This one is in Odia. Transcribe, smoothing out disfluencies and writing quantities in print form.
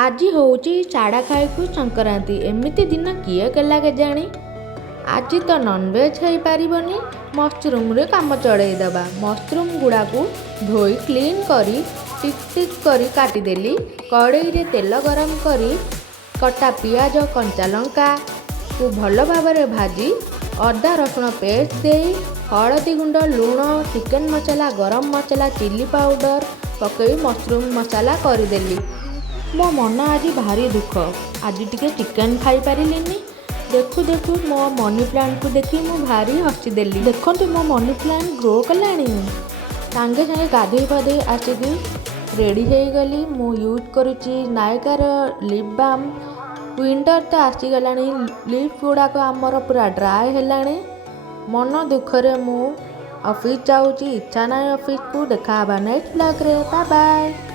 ଆଜି ହେଉଛି ଛାଡ଼ଖାଇକୁ ସଂକ୍ରାନ୍ତି। ଏମିତି ଦିନ କିଏ କେଲା କେଜାଣି। ଆଜି ତ ନନଭେଜ୍ ହେଇପାରିବନି। ମସରୁମ୍ରେ କାମ ଚଳେଇ ଦେବା। ମସରୁମ୍ ଗୁଡ଼ାକୁ ଧୋଇ କ୍ଲିନ୍ କରି ଟିକ୍ ଟିକ୍ କରି କାଟିଦେଲି। କଡ଼େଇରେ ତେଲ ଗରମ କରି କଟା ପିଆଜ କଞ୍ଚା ଲଙ୍କାକୁ ଭଲ ଭାବରେ ଭାଜି ଅଦା ରସୁଣ ପେଷ୍ଟ ଦେଇ ହଳଦୀ ଗୁଣ୍ଡ ଲୁଣ ଚିକେନ୍ ମସଲା ଗରମ ମସଲା ଚିଲି ପାଉଡ଼ର ପକାଇ ମସରୁମ୍ ମସଲା କରିଦେଲି। ମୋ ମନ ଆଜି ଭାରି ଦୁଃଖ। ଆଜି ଟିକେ ଚିକେନ୍ ଖାଇପାରିଲିନି। ଦେଖୁ ଦେଖୁ ମୋ ମନି ପ୍ଲାଣ୍ଟକୁ ଦେଖି ମୁଁ ଭାରି ହସିଦେଲି। ଦେଖନ୍ତୁ ମୋ ମନି ପ୍ଲାଣ୍ଟ ଗ୍ରୋ କଲାଣି। ସାଙ୍ଗେ ସାଙ୍ଗେ ଗାଧୋଇ ପାଧୋଇ ଆସିକି ରେଡ଼ି ହେଇଗଲି। ମୁଁ ୟୁଜ୍ କରୁଛି ନାୟକାର ଲିପ୍ ବାମ୍। ୱିଣ୍ଟର୍ ତ ଆସିଗଲାଣି। ଲିପ୍ ଗୁଡ଼ାକ ଆମର ପୁରା ଡ୍ରାଏ ହେଲାଣି। ମନ ଦୁଃଖରେ ମୁଁ ଅଫିସ୍ ଯାଉଛି। ଇଚ୍ଛା ନାହିଁ ଅଫିସ୍କୁ। ଦେଖା ହେବା ନେକ୍ସଟ ବ୍ଲଗ୍ରେ। Bye bye.